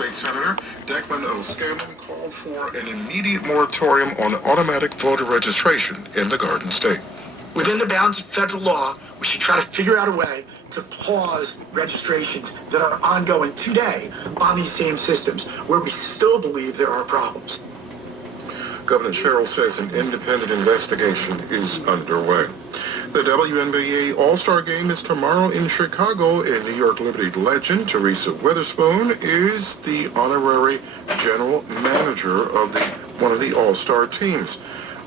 State Senator Declan O'Scanlan called for an immediate moratorium on automatic voter registration in the Garden State. Within the bounds of federal law, we should try to figure out a way to pause registrations that are ongoing today on these same systems where we still believe there are problems. Governor Sherrill says an independent investigation is underway. The WNBA All-Star Game is tomorrow in Chicago, and New York Liberty legend Teresa Witherspoon is the honorary general manager of one of the All-Star teams.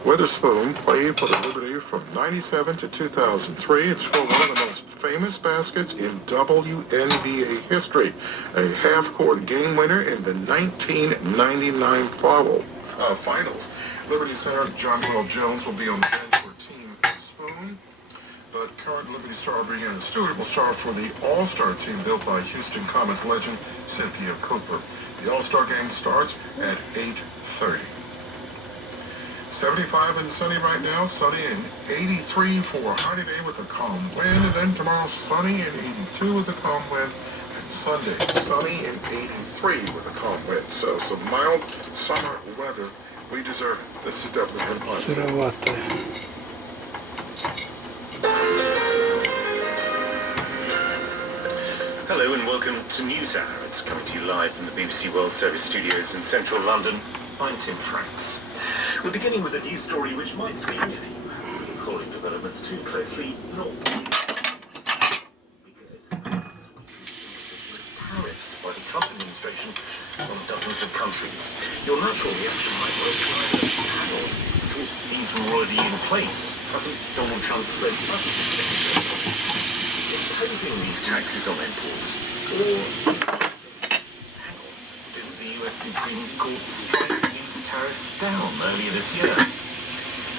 Witherspoon played for the Liberty from 97 to 2003 and scored one of the most famous baskets in WNBA history, a half-court game winner in the 1999 finals. Liberty center John Will Jones will be on the bench for Team Spoon, but current Liberty star Brianna Stewart will start for the All-Star team built by Houston Comets legend Cynthia Cooper. The All-Star game starts at 8:30. 75 and sunny right now, sunny and 83 for a high day with a calm wind, and then tomorrow sunny and 82 with a calm wind, and Sunday sunny and 83 with a calm wind. So some mild summer weather. We deserve it. This is WNBA. Hello and welcome to News Hour. It's coming to you live from the BBC World Service studios in central London. I'm Tim Franks. We're beginning with a news story which might seem, if you have been following developments too closely, not because it's tariffs by the Trump administration on dozens of countries. Your natural reaction might well be either panel, thought these were already in place. Hasn't Donald Trump said imposing these taxes on imports? Or, hang on, didn't the US Supreme Court strike these tariffs down earlier this year?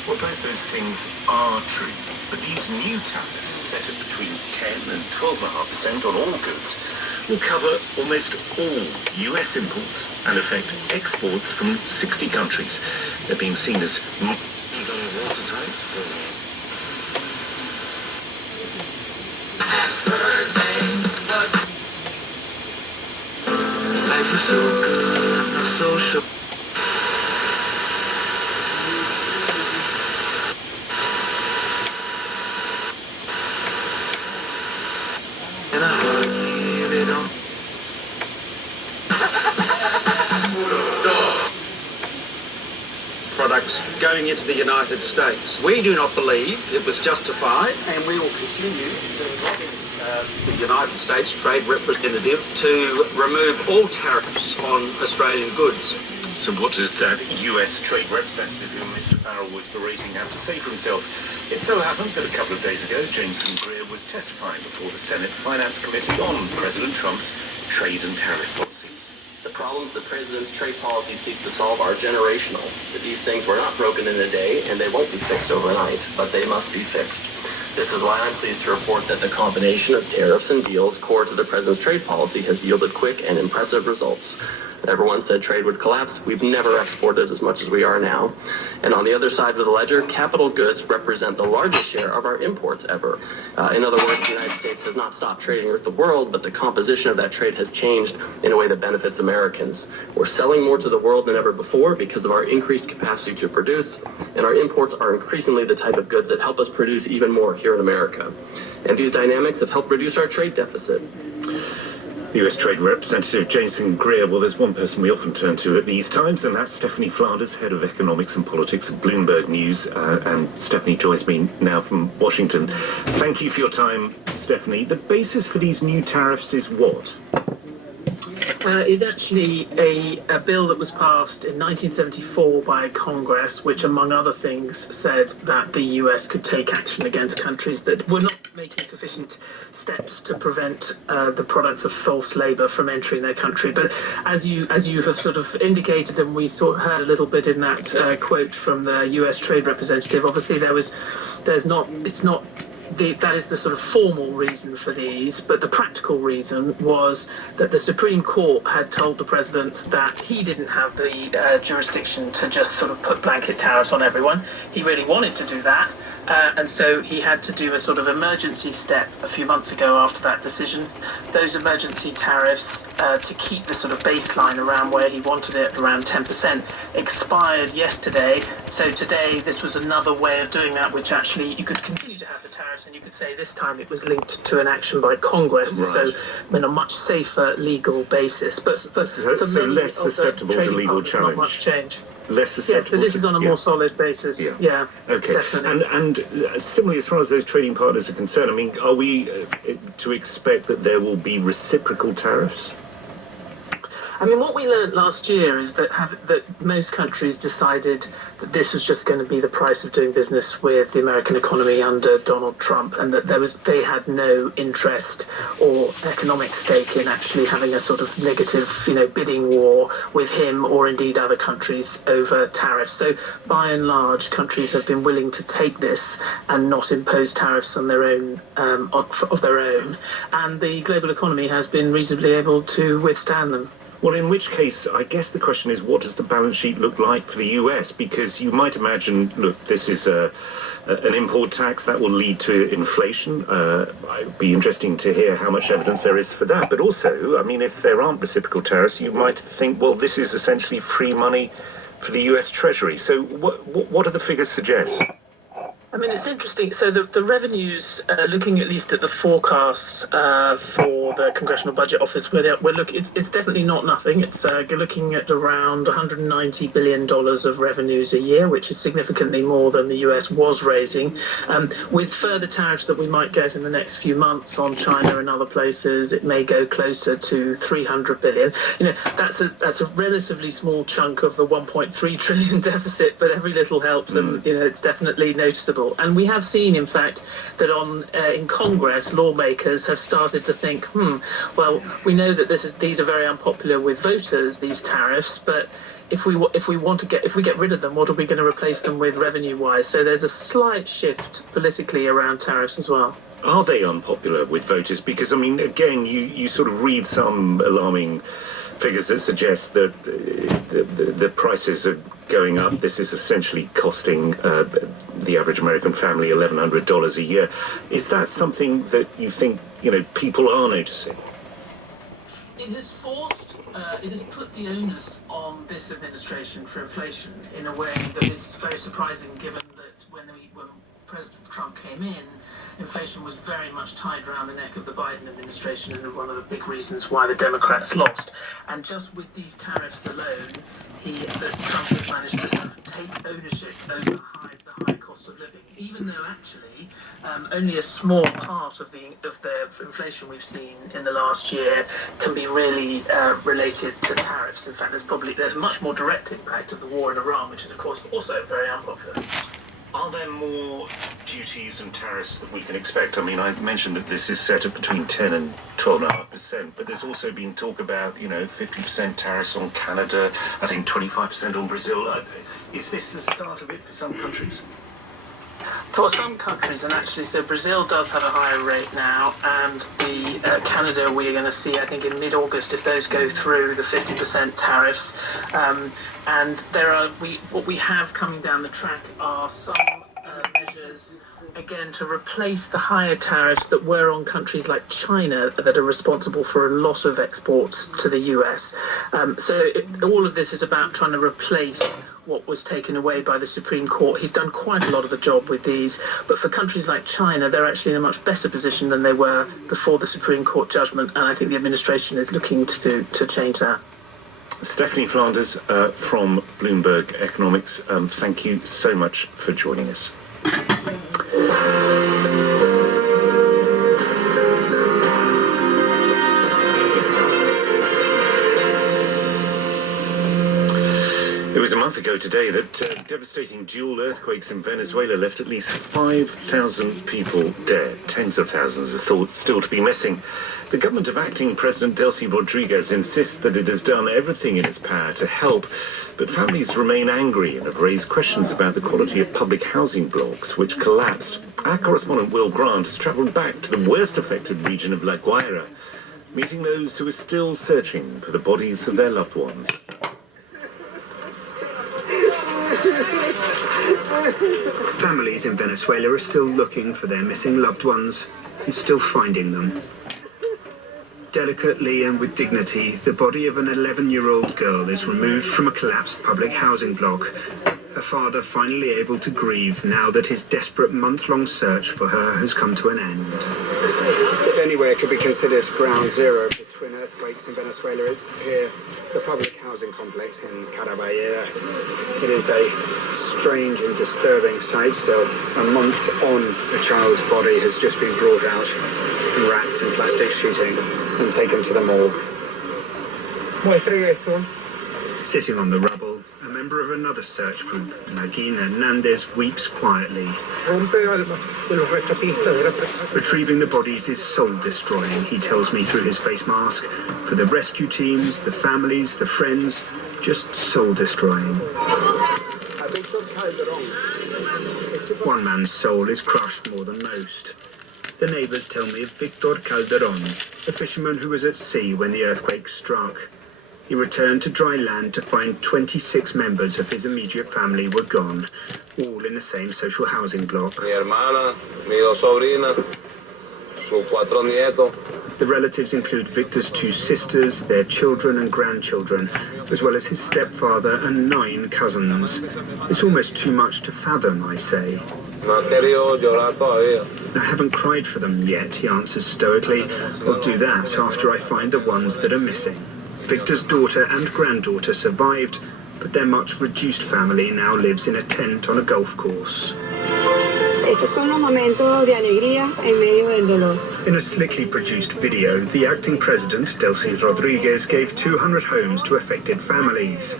Well, both those things are true, but these new tariffs, set at between 10 and 12.5% on all goods, will cover almost all US imports and affect exports from 60 countries. They're being seen as life is so good, I'm so sure. And I hardly even know. Products going into the United States. We do not believe it was justified, and we will continue to lobby the United States Trade Representative to remove all tariffs on Australian goods. So what does that US Trade Representative whom Mr Farrell was berating have to say for himself? It so happened that a couple of days ago, Jameson Greer was testifying before the Senate Finance Committee on President Trump's trade and tariff policies. The problems the president's trade policy seeks to solve are generational. These things were not broken in a day, and they won't be fixed overnight, but they must be fixed. This is why I'm pleased to report that the combination of tariffs and deals core to the president's trade policy has yielded quick and impressive results. Everyone said trade would collapse. We've never exported as much as we are now. And on the other side of the ledger, capital goods represent the largest share of our imports ever. In other words, the United States has not stopped trading with the world, but the composition of that trade has changed in a way that benefits Americans. We're selling more to the world than ever before because of our increased capacity to produce, and our imports are increasingly the type of goods that help us produce even more here in America. And these dynamics have helped reduce our trade deficit. US Trade Representative Jameson Greer. Well, there's one person we often turn to at these times, and that's Stephanie Flanders, Head of Economics and Politics at Bloomberg News. And Stephanie joins me now from Washington. Thank you for your time, Stephanie. The basis for these new tariffs is what? Is actually a bill that was passed in 1974 by Congress, which, among other things, said that the US could take action against countries that were not making sufficient steps to prevent the products of forced labour from entering their country. But as you have sort of indicated, and we heard a little bit in that quote from the US Trade Representative, obviously that is the sort of formal reason for these, but the practical reason was that the Supreme Court had told the president that he didn't have the jurisdiction to just sort of put blanket tariffs on everyone. He really wanted to do that, And so he had to do a sort of emergency step a few months ago after that decision. Those emergency tariffs, to keep the sort of baseline around where he wanted it, around 10%, expired yesterday. So today this was another way of doing that, which actually you could continue to have the tariffs, and you could say this time it was linked to an action by Congress, right. so on a much safer legal basis. But for so less susceptible to legal challenge. Not much change. Less susceptible. Yes, so this is on a more solid basis. Yeah. Okay. Definitely. And similarly, as far as those trading partners are concerned, I mean, are we to expect that there will be reciprocal tariffs? I mean, what we learned last year is that most countries decided that this was just going to be the price of doing business with the American economy under Donald Trump, and that they had no interest or economic stake in actually having a sort of negative, bidding war with him or indeed other countries over tariffs. So by and large, countries have been willing to take this and not impose tariffs on their own, of their own, and the global economy has been reasonably able to withstand them. Well, in which case, I guess the question is, what does the balance sheet look like for the US? Because you might imagine, look, this is an import tax that will lead to inflation. It'd be interesting to hear how much evidence there is for that. But also, I mean, if there aren't reciprocal tariffs, you might think, well, this is essentially free money for the US Treasury. So what do the figures suggest? I mean, it's interesting. So the revenues, looking at least at the forecasts for the Congressional Budget Office, we're looking. It's definitely not nothing. It's looking at around $190 billion of revenues a year, which is significantly more than the US was raising. With further tariffs that we might get in the next few months on China and other places, it may go closer to $300 billion. That's a relatively small chunk of the 1.3 trillion deficit, but every little helps, and it's definitely noticeable. And we have seen, in fact, that in Congress, lawmakers have started to think, well, we know that these are very unpopular with voters, these tariffs, but if we get rid of them, what are we going to replace them with revenue-wise? So there's a slight shift politically around tariffs as well. Are they unpopular with voters? Because, I mean, again, you sort of read some alarming figures that suggest that the prices are going up. This is essentially costing the average American family $1,100 a year. Is that something that you think, people are noticing? It has put the onus on this administration for inflation in a way that is very surprising, given that when President Trump came in, inflation was very much tied around the neck of the Biden administration, and one of the big reasons why the Democrats lost. And just with these tariffs alone, Trump has managed to sort of take ownership over the high cost of living, even though actually only a small part of the inflation we've seen in the last year can be really related to tariffs. In fact, there's a much more direct impact of the war in Iran, which is of course also very unpopular. Are there more duties and tariffs that we can expect? I mean, I mentioned that this is set at between 10 and 12.5%, but there's also been talk about, 50% tariffs on Canada, I think 25% on Brazil. Is this the start of it for some countries? For some countries, and actually, so Brazil does have a higher rate now, and the Canada we're going to see, I think, in mid-August, if those go through, the 50% tariffs. And what we have coming down the track are some measures, again, to replace the higher tariffs that were on countries like China that are responsible for a lot of exports to the US. All of this is about trying to replace what was taken away by the Supreme Court. He's done quite a lot of the job with these, but for countries like China, they're actually in a much better position than they were before the Supreme Court judgment, and I think the administration is looking to change that. Stephanie Flanders from Bloomberg Economics, thank you so much for joining us. It was a month ago today that devastating dual earthquakes in Venezuela left at least 5,000 people dead. Tens of thousands are thought still to be missing. The government of acting President Delcy Rodriguez insists that it has done everything in its power to help, but families remain angry and have raised questions about the quality of public housing blocks, which collapsed. Our correspondent Will Grant has travelled back to the worst affected region of La Guaira, meeting those who are still searching for the bodies of their loved ones. Families in Venezuela are still looking for their missing loved ones and still finding them. Delicately and with dignity, the body of an 11-year-old girl is removed from a collapsed public housing block. Her father finally able to grieve now that his desperate month-long search for her has come to an end. If anywhere could be considered ground zero for twin earthquakes in Venezuela, it's here, the public housing complex in Caraballeda. It is a strange and disturbing sight still. A month on, a child's body has just been brought out, wrapped in plastic sheeting and taken to the morgue. Sitting on the rubble, a member of another search group, Nagin Hernandez, weeps quietly. Retrieving the bodies is soul-destroying, he tells me through his face mask. For the rescue teams, the families, the friends, just soul-destroying. One man's soul is crushed more than most. The neighbours tell me of Victor Calderon, a fisherman who was at sea when the earthquake struck. He returned to dry land to find 26 members of his immediate family were gone, all in the same social housing block. Mi hermana, mis dos sobrinas, sus 4 nietos. The relatives include Victor's 2 sisters, their children and grandchildren, as well as his stepfather and 9 cousins. It's almost too much to fathom, I say. No he querido llorar todavía. I haven't cried for them yet, he answers stoically. I'll do that after I find the ones that are missing. Victor's daughter and granddaughter survived, but their much reduced family now lives in a tent on a golf course. In a slickly produced video, the acting president, Delcy Rodriguez, gave 200 homes to affected families.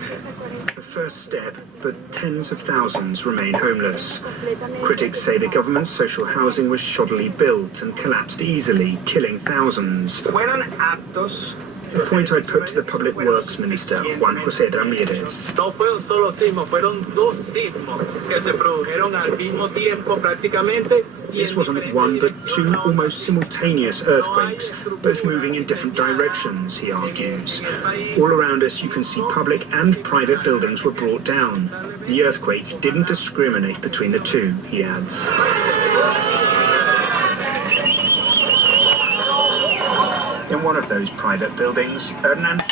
The first step, but tens of thousands remain homeless. Critics say the government's social housing was shoddily built and collapsed easily, killing thousands. A point I'd put to the Public Works Minister, Juan José Ramírez. No fueron solo sismos, fueron 2 sismos que se produjeron al mismo tiempo prácticamente. This wasn't one, but 2 almost simultaneous earthquakes, both moving in different directions, he argues. All around us you can see public and private buildings were brought down. The earthquake didn't discriminate between the 2, he adds. In one of those private buildings, Hernan, a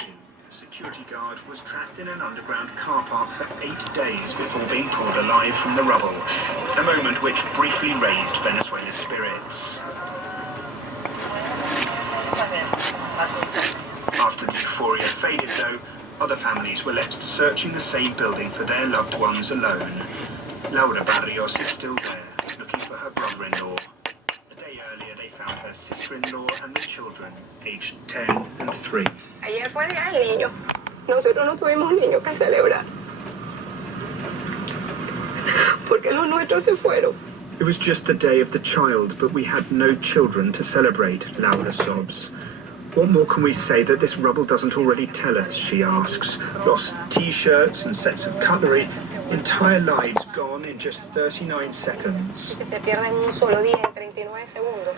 security guard, was trapped in an underground car park for 8 days before being pulled alive from the rubble, a moment which briefly raised Venezuela's spirits. After the euphoria faded, though, other families were left searching the same building for their loved ones alone. Laura Barrios is still there, looking for her brother-in-law. Earlier they found her sister-in-law and the children, aged 10 and 3. Ayer fue día del niño. Nosotros no tuvimos niños que celebrar. Porque los nuestros se fueron. It was just the day of the child, but we had no children to celebrate, Laura sobs. What more can we say that this rubble doesn't already tell us, she asks. Lost T-shirts and sets of cutlery, entire lives gone in just 39 seconds. Que se pierde en un solo día en 39 segundos.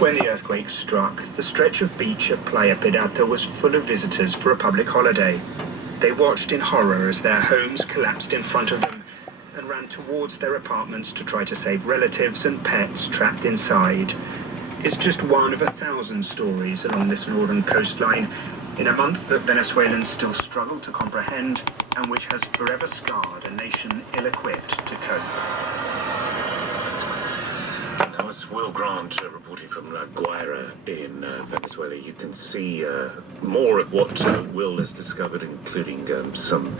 When the earthquake struck, the stretch of beach at Playa Pirata was full of visitors for a public holiday. They watched in horror as their homes collapsed in front of them and ran towards their apartments to try to save relatives and pets trapped inside. It's just one of 1,000 stories along this northern coastline in a month that Venezuelans still struggle to comprehend and which has forever scarred a nation ill-equipped to cope. That was Will Grant reporting from La Guaira in Venezuela. You can see more of what Will has discovered, including some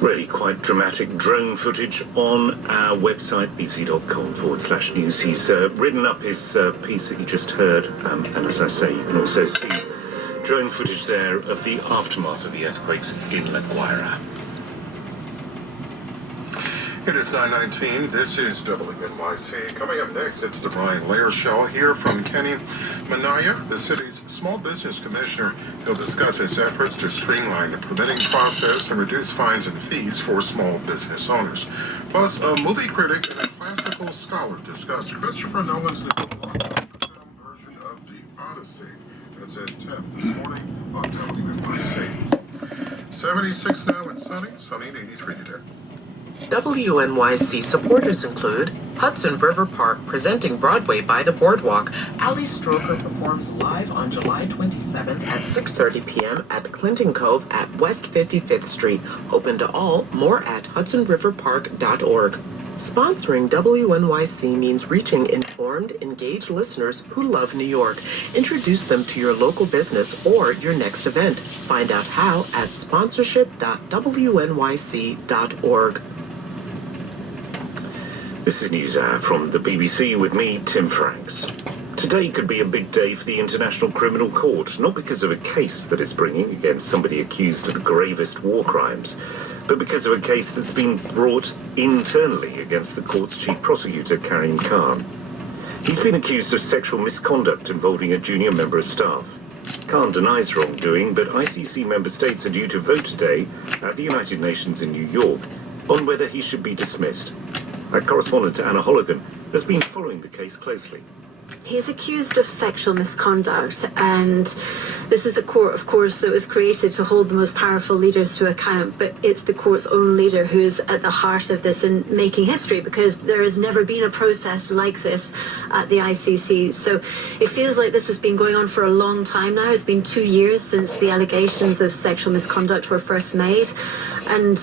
really quite dramatic drone footage on our website, bbc.com/news. He's written up his piece that you just heard, and as I say, you can also see drone footage there of the aftermath of the earthquakes in La Guaira. It is 9:19. This is WNYC. Coming up next, it's the Brian Lair Show here from Kenny Minaya, the city's small business commissioner. He'll discuss his efforts to streamline the permitting process and reduce fines and fees for small business owners. Plus, a movie critic and a classical scholar discuss Christopher Nolan's new film version of The Odyssey. That's at 10 this morning on WNYC. 76 now and sunny. Sunny at 83 today. WNYC supporters include Hudson River Park presenting Broadway by the Boardwalk. Ali Stroker performs live on July 27th at 6:30 p.m. at Clinton Cove at West 55th Street. Open to all. More at hudsonriverpark.org. Sponsoring WNYC means reaching informed, engaged listeners who love New York. Introduce them to your local business or your next event. Find out how at sponsorship.wnyc.org. This is News Hour from the BBC with me, Tim Franks. Today could be a big day for the International Criminal Court, not because of a case that it's bringing against somebody accused of the gravest war crimes, but because of a case that's been brought internally against the court's chief prosecutor, Karim Khan. He's been accused of sexual misconduct involving a junior member of staff. Khan denies wrongdoing, but ICC member states are due to vote today at the United Nations in New York on whether he should be dismissed. Our correspondent Anna Holligan has been following the case closely. He's accused of sexual misconduct, and this is a court, of course, that was created to hold the most powerful leaders to account, but it's the court's own leader who is at the heart of this and making history, because there has never been a process like this at the ICC. So it feels like this has been going on for a long time now. It's been 2 years since the allegations of sexual misconduct were first made, and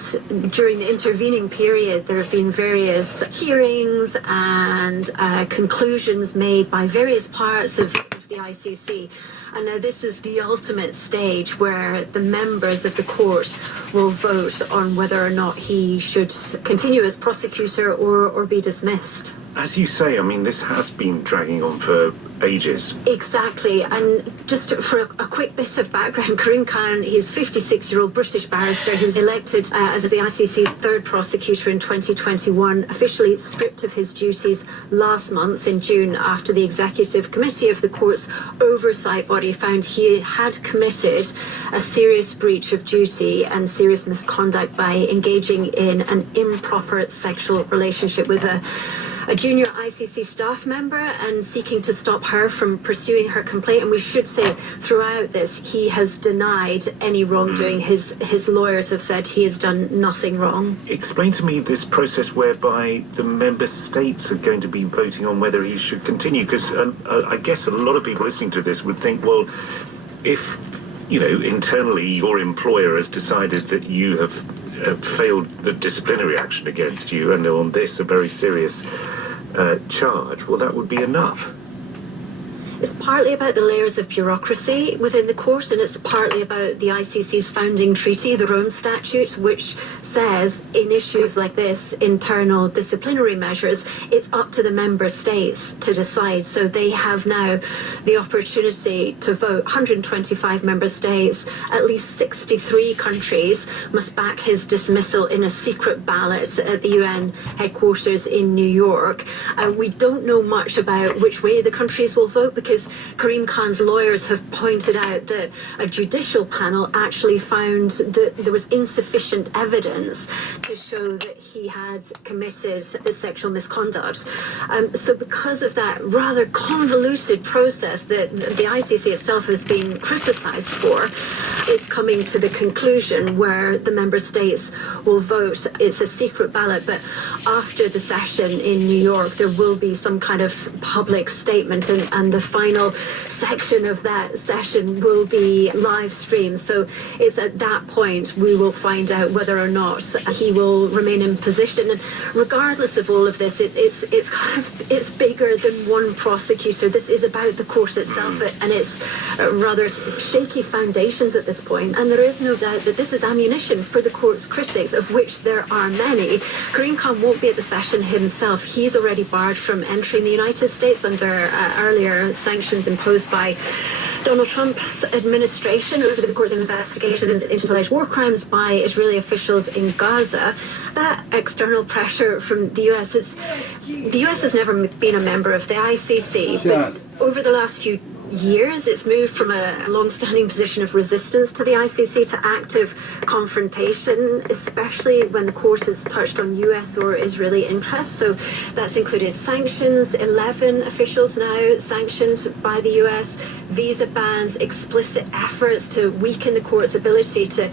during the intervening period there have been various hearings and conclusions made by various parts of the ICC. And now this is the ultimate stage where the members of the court will vote on whether or not he should continue as prosecutor or be dismissed. As you say, I mean, this has been dragging on for ages. Exactly. And just for a quick bit of background, Karim Khan, he's a 56-year-old British barrister who was elected as the ICC's third prosecutor in 2021, officially stripped of his duties last month in June after the executive committee of the court's oversight body found he had committed a serious breach of duty and serious misconduct by engaging in an improper sexual relationship with a junior ICC staff member and seeking to stop her from pursuing her complaint. And we should say throughout this, he has denied any wrongdoing. His lawyers have said he has done nothing wrong. Explain to me this process whereby the member states are going to be voting on whether he should continue, because I guess a lot of people listening to this would think, well, if, you know, internally your employer has decided that you have failed the disciplinary action against you and on this a very serious charge, well, that would be enough. It's partly about the layers of bureaucracy within the court, and it's partly about the ICC's founding treaty, the Rome Statute, which says in issues like this, internal disciplinary measures, it's up to the member states to decide. So they have now the opportunity to vote. 125 member states, at least 63 countries must back his dismissal in a secret ballot at the UN headquarters in New York. We don't know much about which way the countries will vote, because Karim Khan's lawyers have pointed out that a judicial panel actually found that there was insufficient evidence to show that he had committed the sexual misconduct. So because of that rather convoluted process that the ICC itself has been criticised for, it's coming to the conclusion where the member states will vote. It's a secret ballot, but after the session in New York, there will be some kind of public statement, and the final section of that session will be live streamed. So it's at that point we will find out whether or not he will remain in position. And regardless of all of this, it's bigger than one prosecutor. This is about the court itself, and it's rather shaky foundations at this point. And there is no doubt that this is ammunition for the court's critics, of which there are many. Karim Khan won't be at the session himself. He's already barred from entering the United States under earlier sanctions imposed by Donald Trump's administration over the course of investigations into alleged war crimes by Israeli officials in Gaza. That external pressure from the US the US has never been a member of the ICC, but over the last few years it's moved from a long-standing position of resistance to the ICC to active confrontation, especially when the court has touched on US or Israeli interests. So that's included sanctions, 11 officials now sanctioned by the US. visa bans, explicit efforts to weaken the court's ability to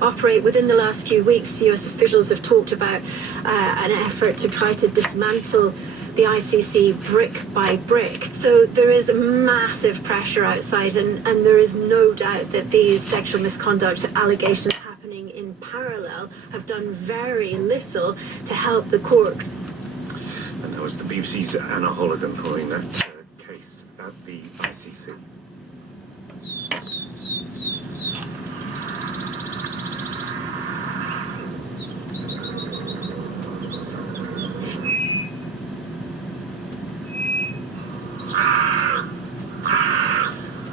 operate. Within the last few weeks, US officials have talked about an effort to try to dismantle the ICC brick by brick. So there is massive pressure outside, and there is no doubt that these sexual misconduct allegations happening in parallel have done very little to help the court. And that was the BBC's Anna Holligan following that case at the ICC.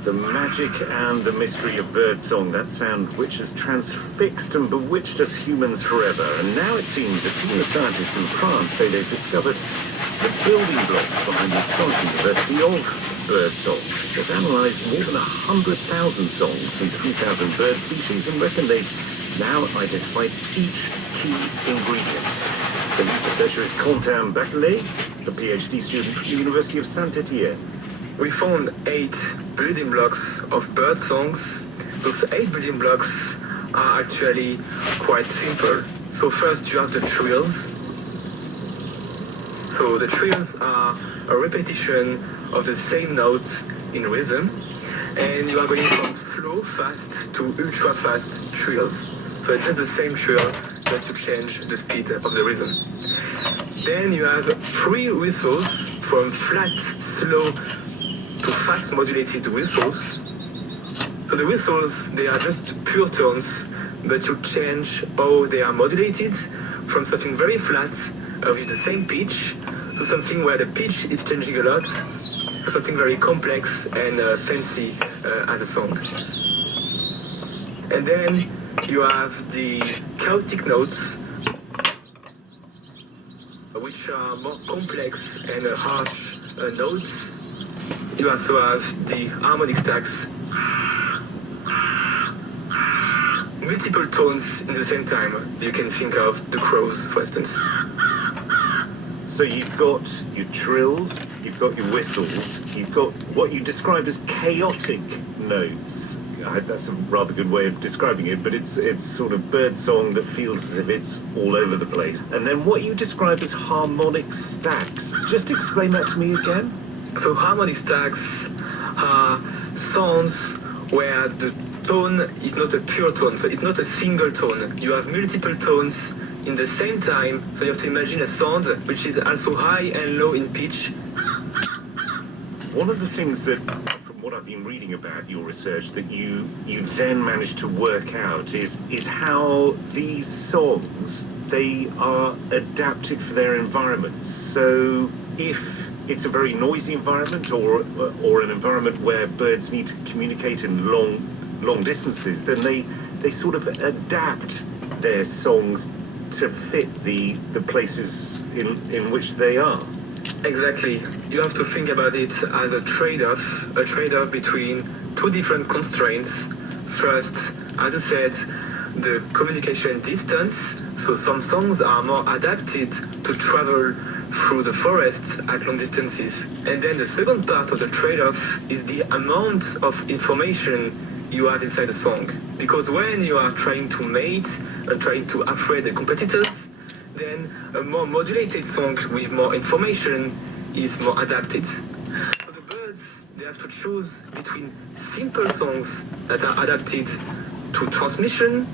The magic and the mystery of birdsong, that sound which has transfixed and bewitched us humans forever. And now it seems a team of scientists in France say they've discovered the building blocks behind the astonishing diversity of birdsong. They've analysed more than 100,000 songs from 3,000 bird species and reckon they've now identified each key ingredient. The lead researcher is Quentin Bachelet, a PhD student from the University of Saint-Étienne. We found 8 building blocks of bird songs. Those 8 building blocks are actually quite simple. So first you have the trills. So the trills are a repetition of the same notes in rhythm. And you are going from slow, fast to ultra fast trills. So it's just the same trill, but you change the speed of the rhythm. Then you have 3 whistles from flat, slow, to fast modulated whistles. So the whistles, they are just pure tones, but you change how they are modulated from something very flat with the same pitch to something where the pitch is changing a lot to something very complex and fancy as a song. And then you have the chaotic notes, which are more complex and harsh notes. You also have the harmonic stacks, multiple tones in the same time. You can think of the crows, for instance. So you've got your trills, you've got your whistles, you've got what you described as chaotic notes. That's a rather good way of describing it, but it's sort of bird song that feels as if it's all over the place. And then what you describe as harmonic stacks. Just explain that to me again. So harmonic stacks are sounds where the tone is not a pure tone, so it's not a single tone. You have multiple tones in the same time, so you have to imagine a sound which is also high and low in pitch. One of the things that, from what I've been reading about your research, that you then managed to work out is how these songs, they are adapted for their environments. So if it's a very noisy environment or an environment where birds need to communicate in long distances, then they sort of adapt their songs to fit the places in which they are. Exactly. You have to think about it as a trade-off between 2 different constraints. First, as I said, the communication distance. So some songs are more adapted to travel through the forest at long distances. And then the second part of the trade-off is the amount of information you have inside the song. Because when you are trying to mate and trying to afraid the competitors, then a more modulated song with more information is more adapted. For the birds, they have to choose between simple songs that are adapted to transmission,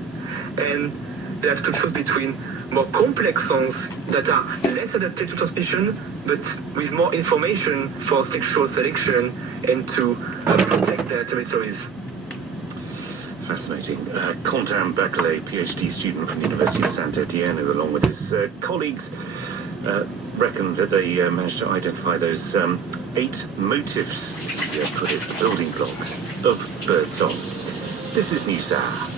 and they have to choose between more complex songs that are less adapted to transmission, but with more information for sexual selection and to protect their territories. Fascinating. Quentin Bachelet, PhD student from the University of Saint-Étienne, who, along with his colleagues, reckon that they managed to identify those 8 motifs, as you put it, the building blocks of birdsong. This is News Hour.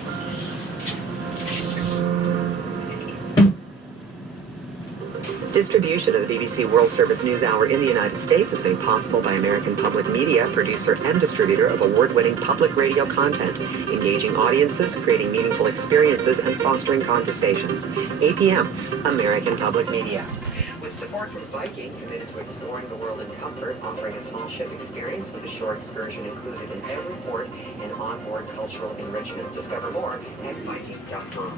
Distribution of the BBC World Service News Hour in the United States is made possible by American Public Media, producer and distributor of award-winning public radio content, engaging audiences, creating meaningful experiences, and fostering conversations. APM, American Public Media. With Support from Viking, committed to exploring the world in comfort, offering a small ship experience with a shore excursion included in every port and onboard cultural enrichment. Discover more at Viking.com.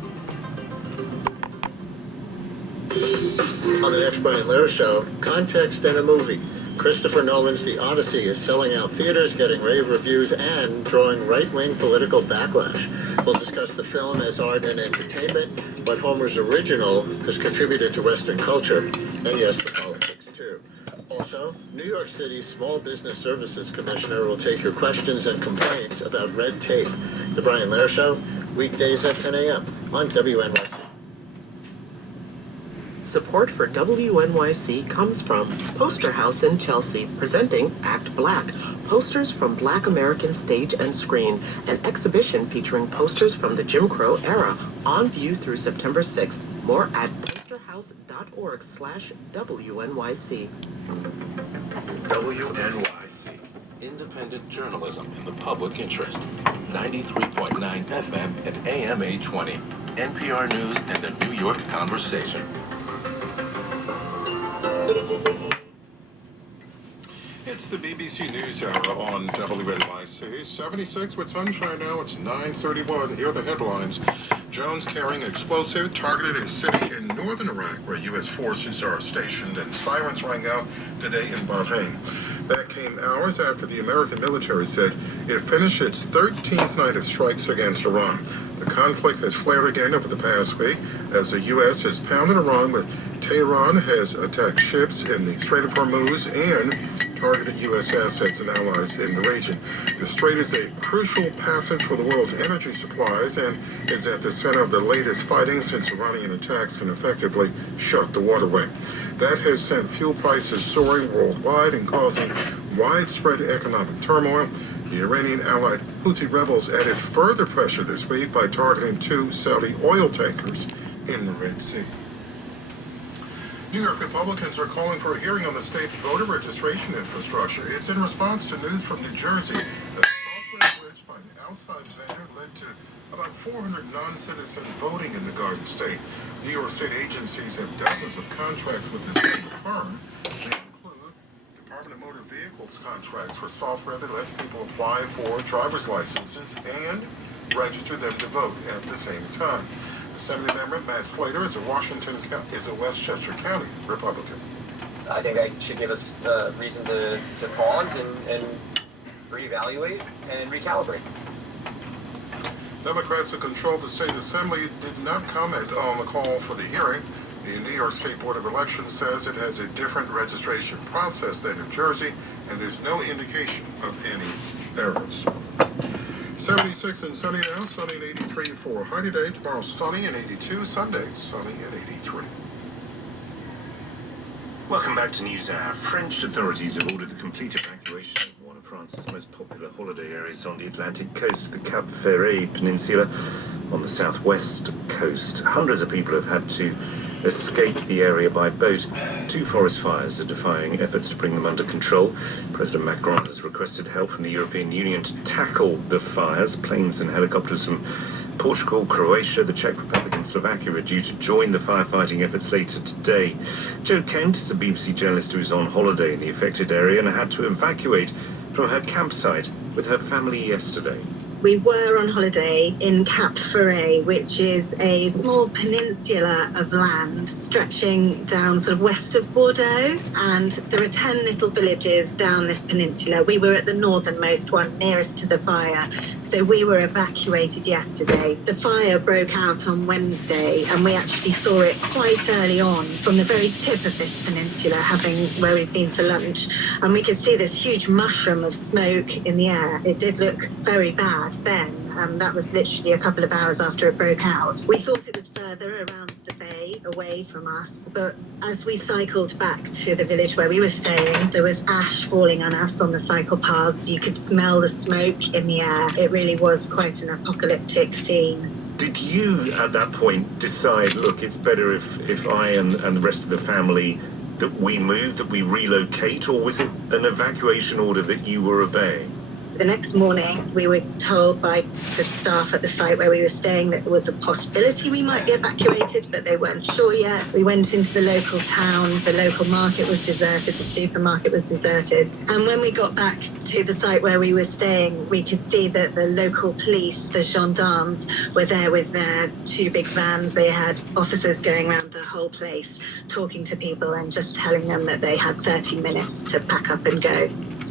On the next Brian Lehrer Show, context in a movie. Christopher Nolan's The Odyssey is selling out theaters, getting rave reviews, and drawing right-wing political backlash. We'll discuss the film as art and entertainment, but Homer's original has contributed to Western culture, and yes, the politics too. Also, New York City's Small Business Services Commissioner will take your questions and complaints about red tape. The Brian Lehrer Show, weekdays at 10 a.m. on WNYC. Support for WNYC comes from Poster House in Chelsea, presenting Act Black, posters from Black American stage and screen, an exhibition featuring posters from the Jim Crow era, on view through September 6th. More at posterhouse.org/WNYC. WNYC, independent journalism in the public interest. 93.9 FM and AM 820. NPR News and the New York Conversation. It's the BBC News Hour on WNYC. 76 with sunshine now. It's 9:31. Here are the headlines. Drones carrying explosive targeted a city in northern Iraq where U.S. forces are stationed, and sirens rang out today in Bahrain. That came hours after the American military said it finished its 13th night of strikes against Iran. The conflict has flared again over the past week as the U.S. has pounded Iran with Tehran has attacked ships in the Strait of Hormuz and targeted U.S. assets and allies in the region. The strait is a crucial passage for the world's energy supplies and is at the center of the latest fighting since Iranian attacks can effectively shut the waterway. That has sent fuel prices soaring worldwide and causing widespread economic turmoil. The Iranian-allied Houthi rebels added further pressure this week by targeting 2 Saudi oil tankers in the Red Sea. New York Republicans are calling for a hearing on the state's voter registration infrastructure. It's in response to news from New Jersey that a software glitch by an outside vendor led to about 400 non-citizen voting in the Garden State. New York State agencies have dozens of contracts with the same firm. They include Department of Motor Vehicles contracts for software that lets people apply for driver's licenses and register them to vote at the same time. Assembly member Matt Slater is a Westchester County Republican. I think that should give us reason to pause and reevaluate and recalibrate. Democrats who control the state assembly did not comment on the call for the hearing. The New York State Board of Elections says it has a different registration process than New Jersey, and there's no indication of any errors. 76 and sunny now, sunny and 83 for high today. Tomorrow sunny and 82, Sunday sunny and 83. Welcome back to News Hour. French authorities have ordered the complete evacuation of one of France's most popular holiday areas on the Atlantic coast, the Cap Ferret Peninsula on the southwest coast. Hundreds of people have had to escape the area by boat. 2 forest fires are defying efforts to bring them under control. President Macron has requested help from the European Union to tackle the fires. Planes and helicopters from Portugal, Croatia, the Czech Republic and Slovakia are due to join the firefighting efforts later today. Jo Kent is a BBC journalist who is on holiday in the affected area and had to evacuate from her campsite with her family yesterday. We were on holiday in Cap Ferret, which is a small peninsula of land stretching down sort of west of Bordeaux, and there are 10 little villages down this peninsula. We were at the northernmost one, nearest to the fire, so we were evacuated yesterday. The fire broke out on Wednesday, and we actually saw it quite early on from the very tip of this peninsula, where we've been for lunch, and we could see this huge mushroom of smoke in the air. It did look very bad then. That was literally a couple of hours after it broke out. We thought it was further around the bay, away from us, but as we cycled back to the village where we were staying, there was ash falling on us on the cycle paths. You could smell the smoke in the air. It really was quite an apocalyptic scene. Did you, at that point, decide, look, it's better if I and the rest of the family, that we move, that we relocate, or was it an evacuation order that you were obeying? The next morning, we were told by the staff at the site where we were staying that there was a possibility we might be evacuated, but they weren't sure yet. We went into the local town. The local market was deserted. The supermarket was deserted. And when we got back to the site where we were staying, we could see that the local police, the gendarmes, were there with their 2 big vans. They had officers going around the whole place, talking to people and just telling them that they had 30 minutes to pack up and go.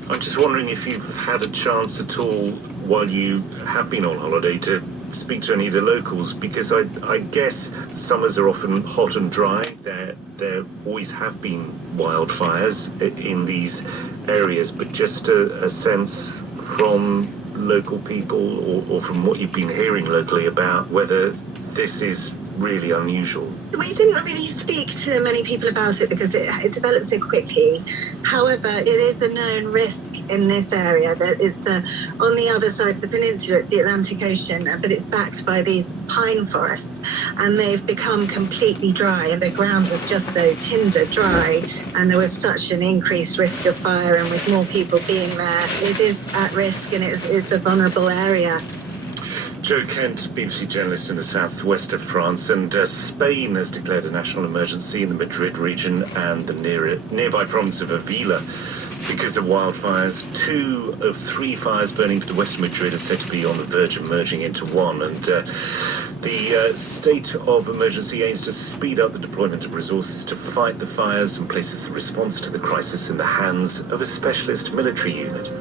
I'm just wondering if you've had a chance at all while you have been on holiday to speak to any of the locals, because I guess summers are often hot and dry. There always have been wildfires in these areas, but just a sense from local people or from what you've been hearing locally about whether this is really unusual. We didn't really speak to many people about it because it developed so quickly. However, it is a known risk in this area. That it's on the other side of the peninsula, it's the Atlantic Ocean, but it's backed by these pine forests, and they've become completely dry, and the ground was just so tinder dry, and there was such an increased risk of fire, and with more people being there, it is at risk, and it's a vulnerable area. Joe Kent, BBC journalist in the southwest of France, and Spain has declared a national emergency in the Madrid region and the nearby province of Avila because of wildfires. 2 of 3 fires burning to the west of Madrid are said to be on the verge of merging into one, and the state of emergency aims to speed up the deployment of resources to fight the fires and places the response to the crisis in the hands of a specialist military unit.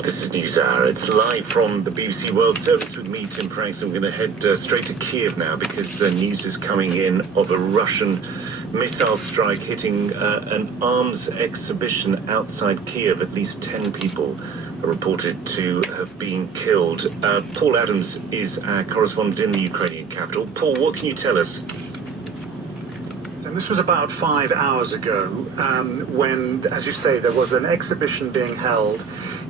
This is NewsHour. It's live from the BBC World Service with me, Tim Franks. I'm going to head straight to Kiev now because news is coming in of a Russian missile strike hitting an arms exhibition outside Kiev. At least 10 people are reported to have been killed. Paul Adams is our correspondent in the Ukrainian capital. Paul, what can you tell us? And this was about 5 hours ago when, as you say, there was an exhibition being held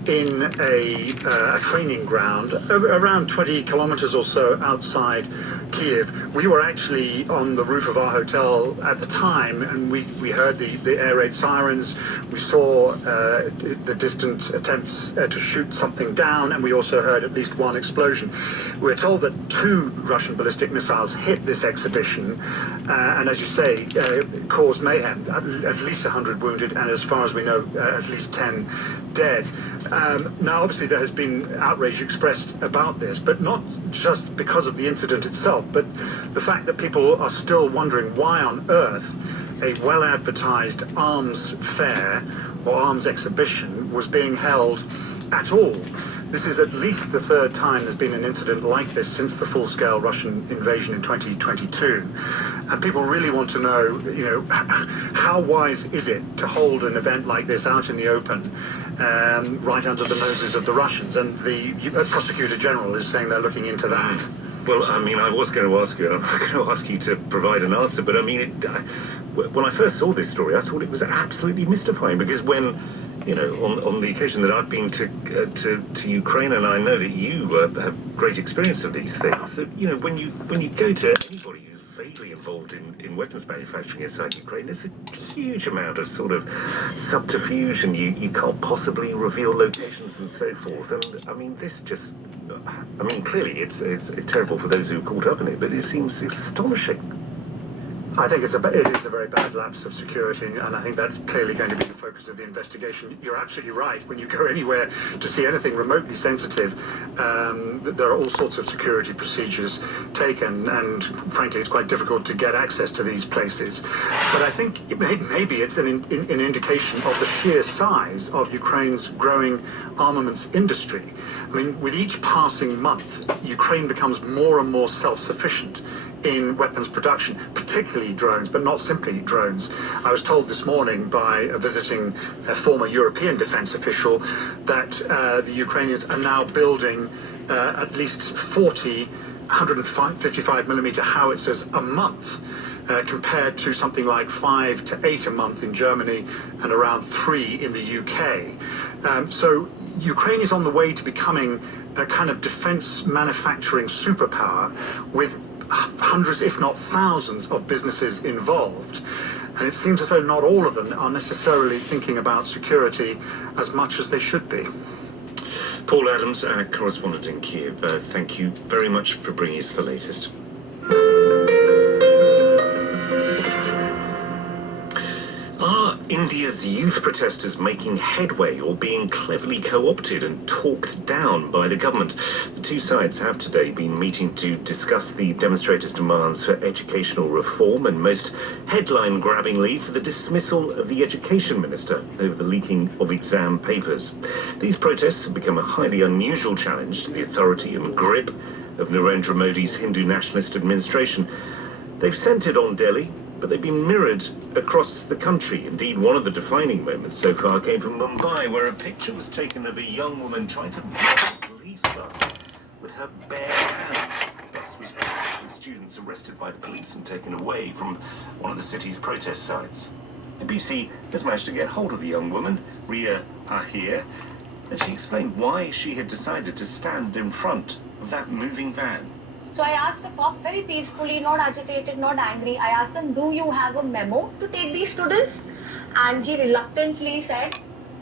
in a training ground around 20 kilometers or so outside Kiev. We were actually on the roof of our hotel at the time, and we heard the air raid sirens. We saw the distant attempts to shoot something down, and we also heard at least one explosion. We're told that 2 Russian ballistic missiles hit this exhibition, and as you say, caused mayhem. At least 100 wounded, and as far as we know, at least 10 dead. Now, obviously, there has been outrage expressed about this, but not just because of the incident itself, but the fact that people are still wondering why on earth a well-advertised arms fair or arms exhibition was being held at all. This is at least the 3rd time there's been an incident like this since the full-scale Russian invasion in 2022. And people really want to know, how wise is it to hold an event like this out in the open, right under the noses of the Russians? And the prosecutor general is saying they're looking into that. Well, I mean, I was going to ask you, and I'm not going to ask you to provide an answer, but I mean, when I first saw this story, I thought it was absolutely mystifying, because when, on the occasion that I've been to Ukraine, and I know that you have great experience of these things, that, when you go to anybody who's vaguely involved in weapons manufacturing inside Ukraine, there's a huge amount of sort of subterfuge, and you can't possibly reveal locations and so forth. And I mean, this just, clearly it's terrible for those who are caught up in it, but it seems astonishing. I think it is a very bad lapse of security, and I think that's clearly going to be the focus of the investigation. You're absolutely right. When you go anywhere to see anything remotely sensitive, there are all sorts of security procedures taken, and frankly, it's quite difficult to get access to these places. But I think maybe it's an indication of the sheer size of Ukraine's growing armaments industry. I mean, with each passing month, Ukraine becomes more and more self-sufficient in weapons production, particularly drones, but not simply drones. I was told this morning by a visiting former European defense official that the Ukrainians are now building at least 40 155 millimeter howitzers a month, compared to something like 5 to 8 a month in Germany and around 3 in the UK. So Ukraine is on the way to becoming a kind of defense manufacturing superpower with hundreds, if not thousands, of businesses involved. And it seems as though not all of them are necessarily thinking about security as much as they should be. Paul Adams, our correspondent in Kiev, thank you very much for bringing us the latest. Are India's youth protesters making headway or being cleverly co-opted and talked down by the government? The two sides have today been meeting to discuss the demonstrators' demands for educational reform and most headline-grabbingly for the dismissal of the education minister over the leaking of exam papers. These protests have become a highly unusual challenge to the authority and grip of Narendra Modi's Hindu nationalist administration. They've centred on Delhi, but they've been mirrored across the country. Indeed, one of the defining moments so far came from Mumbai, where a picture was taken of a young woman trying to block a police bus with her bare hands. The bus was packed with students arrested by the police and taken away from one of the city's protest sites. The BBC has managed to get hold of the young woman, Ria Ahir, and she explained why she had decided to stand in front of that moving van. So I asked the cop very peacefully, not agitated, not angry. I asked him, do you have a memo to take these students? And he reluctantly said,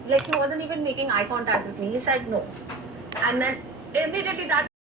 like he wasn't even making eye contact with me. He said no. And then immediately that